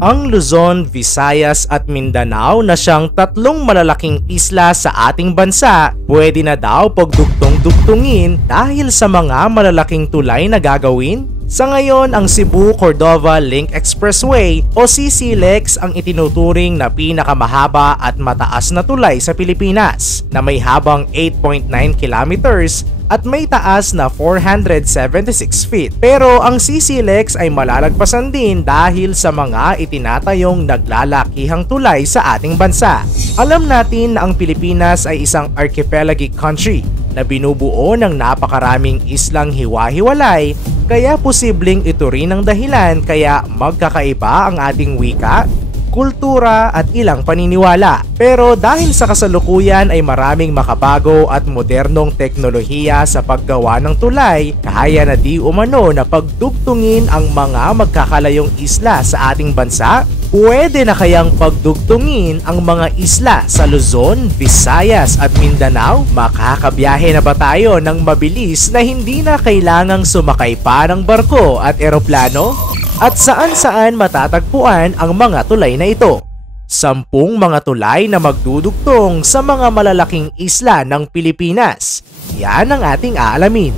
Ang Luzon, Visayas at Mindanao na siyang tatlong malalaking isla sa ating bansa, pwede na daw pagdugtong-dugtungin dahil sa mga malalaking tulay na gagawin. Sa ngayon, ang Cebu-Cordova Link Expressway o CCLEX ang itinuturing na pinakamahaba at mataas na tulay sa Pilipinas na may habang 8.9 kilometers at may taas na 476 feet. Pero ang CCLEX ay malalagpasan din dahil sa mga itinatayong naglalakihang tulay sa ating bansa. Alam natin na ang Pilipinas ay isang archipelagic country na binubuo ng napakaraming islang hiwa-hiwalay, kaya posibleng ito rin ang dahilan kaya magkakaiba ang ating wika, kultura at ilang paniniwala. Pero dahil sa kasalukuyan ay maraming makabago at modernong teknolohiya sa paggawa ng tulay, kaya na di umano na pagdugtungin ang mga magkakalayong isla sa ating bansa. Pwede na kayang pagdugtungin ang mga isla sa Luzon, Visayas at Mindanao? Makakabiyahe na ba tayo ng mabilis na hindi na kailangang sumakay pa ng barko at eroplano? At saan-saan matatagpuan ang mga tulay na ito? 10 mga tulay na magdudugtong sa mga malalaking isla ng Pilipinas. Yan ang ating aalamin.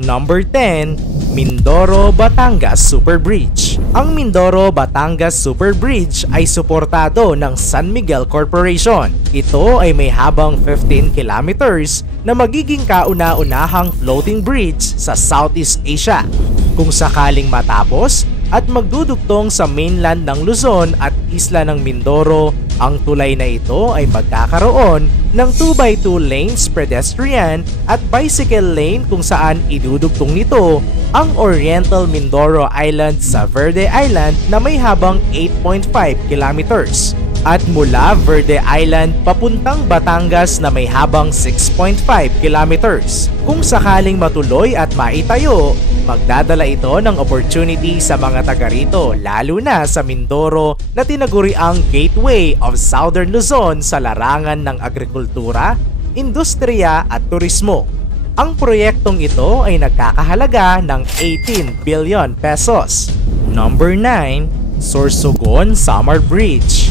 Number 10, Mindoro-Batangas Super Bridge. Ang Mindoro-Batangas Super Bridge ay suportado ng San Miguel Corporation. Ito ay may habang 15 kilometers na magiging kauna-unahang floating bridge sa Southeast Asia. Kung sakaling matapos at magdudugtong sa mainland ng Luzon at isla ng Mindoro, ang tulay na ito ay magkakaroon ng 2x2 lanes pedestrian at bicycle lane kung saan idudugtong nito ang Oriental Mindoro Island sa Verde Island na may habang 8.5 kilometers at mula Verde Island papuntang Batangas na may habang 6.5 kilometers. Kung sakaling matuloy at maitayo, magdadala ito ng opportunity sa mga taga rito, lalo na sa Mindoro na tinaguriang Gateway of Southern Luzon sa larangan ng agrikultura, industriya at turismo. Ang proyektong ito ay nagkakahalaga ng 18 billion pesos. Number 9, Sorsogon Samar Bridge.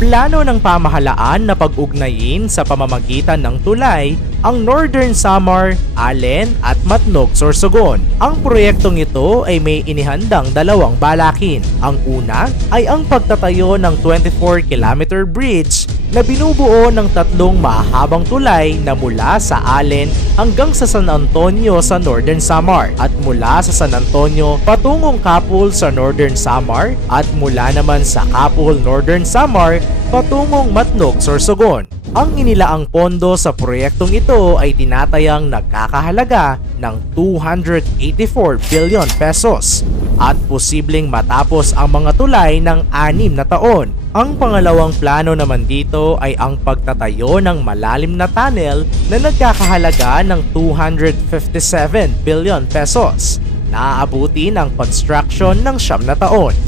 Plano ng pamahalaan na pag-ugnayin sa pamamagitan ng tulay ang Northern Samar, Allen at Matnog Sorsogon. Ang proyektong ito ay may inihandang dalawang balakin. Ang una ay ang pagtatayo ng 24-kilometer bridge na binubuo ng tatlong mahabang tulay na mula sa Allen hanggang sa San Antonio sa Northern Samar at mula sa San Antonio patungong Kapul sa Northern Samar at mula naman sa Kapul, Northern Samar patungong Matnog Sorsogon. Ang inilaang pondo sa proyektong ito ay tinatayang nagkakahalaga ng 284 billion pesos at posibleng matapos ang mga tulay ng 6 na taon. Ang pangalawang plano naman dito ay ang pagtatayo ng malalim na tunnel na nagkakahalaga ng 257 billion pesos. Naaabutin ang construction ng 9 na taon.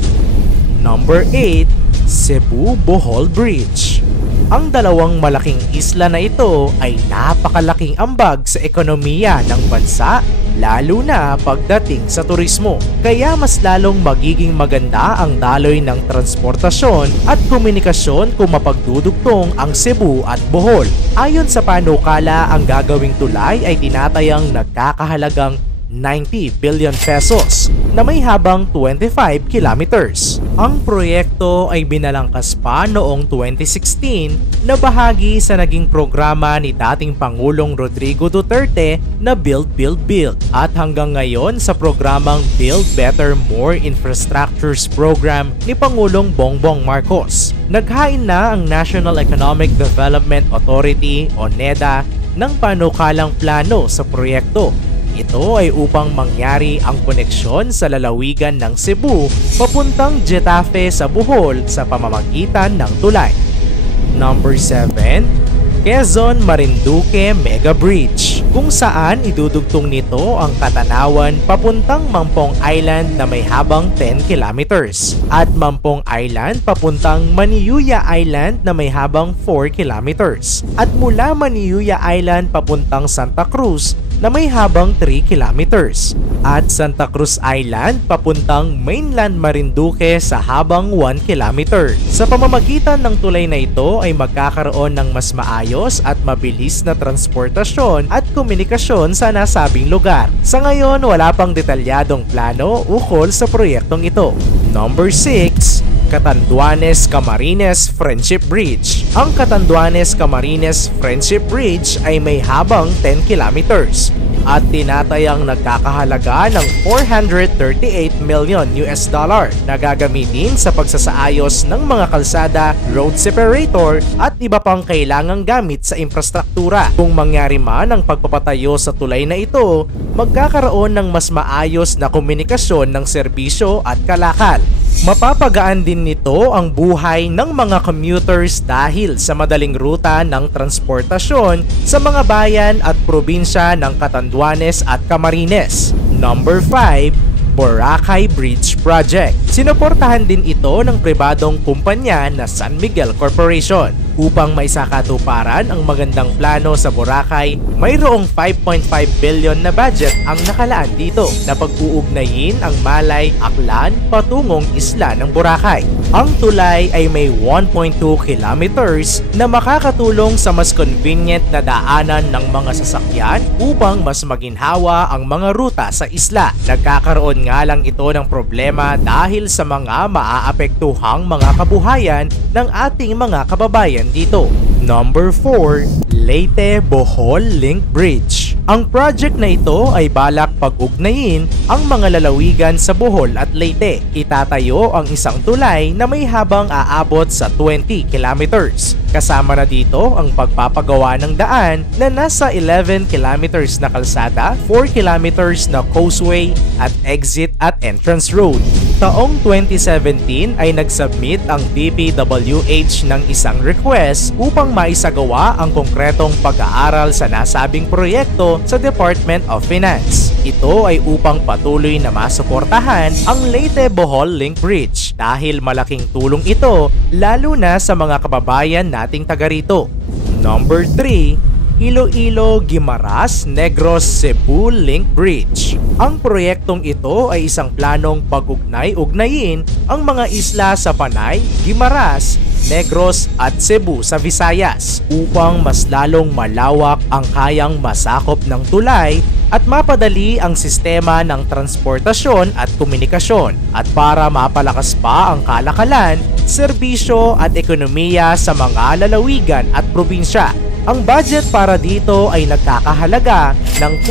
Number 8, Cebu-Bohol Bridge. Ang dalawang malaking isla na ito ay napakalaking ambag sa ekonomiya ng bansa, lalo na pagdating sa turismo. Kaya mas lalong magiging maganda ang daloy ng transportasyon at komunikasyon kung mapagdudugtong ang Cebu at Bohol. Ayon sa panukala, ang gagawing tulay ay tinatayang nagkakahalagang 90 billion pesos na may habang 25 kilometers. Ang proyekto ay binalangkas pa noong 2016 na bahagi sa naging programa ni dating Pangulong Rodrigo Duterte na Build, Build, Build at hanggang ngayon sa programang Build Better More Infrastructures Program ni Pangulong Bongbong Marcos. Naghain na ang National Economic Development Authority o NEDA ng panukalang plano sa proyekto. Ito ay upang mangyari ang koneksyon sa lalawigan ng Cebu papuntang Getafe sa Bohol sa pamamagitan ng tulay. Number 7, Quezon Marinduque Mega Bridge, kung saan idudugtong nito ang Katanawan papuntang Mampong Island na may habang 10 kilometers at Mampong Island papuntang Maniuya Island na may habang 4 kilometers at mula Maniuya Island papuntang Santa Cruz na may habang 3 kilometers at Santa Cruz Island papuntang mainland Marinduque sa habang 1 kilometer. Sa pamamagitan ng tulay na ito ay magkakaroon ng mas maayos at mabilis na transportasyon at komunikasyon sa nasabing lugar. Sa ngayon, wala pang detalyadong plano ukol sa proyektong ito. Number 6. Catanduanes-Camarines Friendship Bridge. Ang Catanduanes-Camarines Friendship Bridge ay may habang 10 kilometers at tinatayang nagkakahalaga ng $438 million na gagamitin sa pagsasaayos ng mga kalsada, road separator at iba pang kailangang gamit sa infrastruktura. Kung mangyari man ang pagpapatayo sa tulay na ito, magkakaroon ng mas maayos na komunikasyon ng serbisyo at kalakal. Mapapagaan din nito ang buhay ng mga commuters dahil sa madaling ruta ng transportasyon sa mga bayan at probinsya ng Catanduanes at Camarines. Number 5. Boracay Bridge Project. Sinuportahan din ito ng pribadong kumpanya na San Miguel Corporation. Upang maisakatuparan ang magandang plano sa Boracay, mayroong 5.5 billion na budget ang nakalaan dito na pag-uugnayin ang Malay, Aklan patungong isla ng Boracay. Ang tulay ay may 1.2 kilometers na makakatulong sa mas convenient na daanan ng mga sasakyan upang mas maginhawa ang mga ruta sa isla. Nagkakaroon nga lang ito ng problema dahil sa mga maaapektuhang mga kabuhayan ng ating mga kababayan dito. Number 4. Leyte Bohol Link Bridge. Ang project na ito ay balak pag-ugnayin ang mga lalawigan sa Bohol at Leyte. Itatayo ang isang tulay na may habang aabot sa 20 kilometers. Kasama na dito ang pagpapagawa ng daan na nasa 11 kilometers na kalsada, 4 kilometers na causeway at exit at entrance road. Taong 2017 ay nag-submit ang DPWH ng isang request upang maisagawa ang konkretong pag-aaral sa nasabing proyekto sa Department of Finance. Ito ay upang patuloy na masuportahan ang Leyte Bohol Link Bridge dahil malaking tulong ito lalo na sa mga kababayan nating taga rito. Number 3. Iloilo Guimaras Negros Cebu Link Bridge. Ang proyektong ito ay isang planong pag-ugnay-ugnayin ang mga isla sa Panay, Guimaras, Negros at Cebu sa Visayas upang mas lalong malawak ang kayang masakop ng tulay at mapadali ang sistema ng transportasyon at komunikasyon at para mapalakas pa ang kalakalan, serbisyo at ekonomiya sa mga lalawigan at probinsya. Ang budget para dito ay nagkakahalaga ng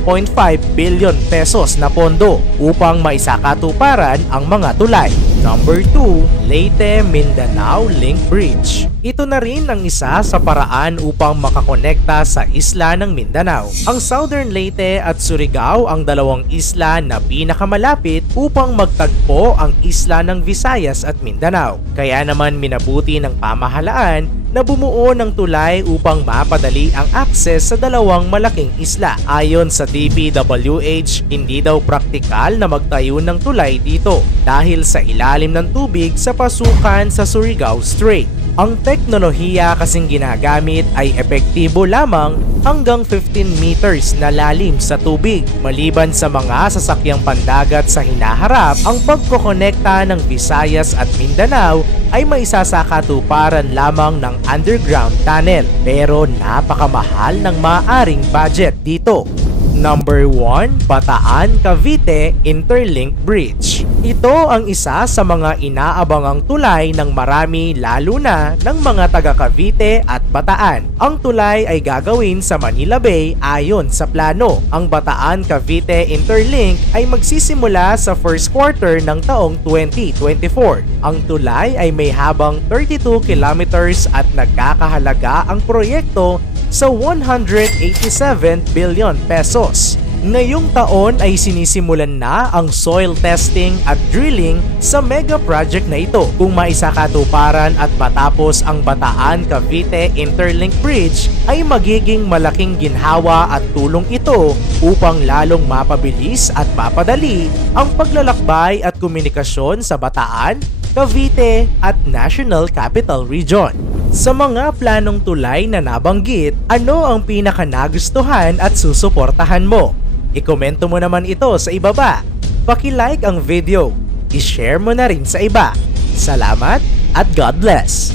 28.5 billion pesos na pondo upang maisakatuparan ang mga tulay. Number 2. Leyte Mindanao Link Bridge. Ito na rin ang isa sa paraan upang makakonekta sa isla ng Mindanao. Ang Southern Leyte at Surigao ang dalawang isla na pinakamalapit upang magtagpo ang isla ng Visayas at Mindanao. Kaya naman minabuti ng pamahalaan na bumuo ng tulay upang mapadali ang akses sa dalawang malaking isla. Ayon sa DPWH, hindi daw praktikal na magtayo ng tulay dito dahil sa ilalim ng tubig sa pasukan sa Surigao Strait. Ang teknolohiya kasing ginagamit ay epektibo lamang hanggang 15 meters na lalim sa tubig. Maliban sa mga sasakyang pandagat sa hinaharap, ang pagkokonekta ng Visayas at Mindanao ay maisasakatuparan lamang ng underground tunnel pero napakamahal ng maaring budget dito. Number 1. Bataan Cavite Interlink Bridge. Ito ang isa sa mga inaabangang tulay ng marami lalo na ng mga taga Cavite at Bataan. Ang tulay ay gagawin sa Manila Bay ayon sa plano. Ang Bataan Cavite Interlink ay magsisimula sa first quarter ng taong 2024. Ang tulay ay may habang 32 kilometers at nagkakahalaga ang proyekto sa 187 billion pesos. Ngayong taon ay sinisimulan na ang soil testing at drilling sa mega project na ito. Kung maisakatuparan at matapos ang Bataan Cavite Interlink Bridge ay magiging malaking ginhawa at tulong ito upang lalong mapabilis at mapadali ang paglalakbay at komunikasyon sa Bataan, Cavite at National Capital Region. Sa mga planong tulay na nabanggit, ano ang pinaka nagustuhan at susuportahan mo? Ikomento mo naman ito sa ibaba. Paki-like ang video. I-share mo na rin sa iba. Salamat at God bless!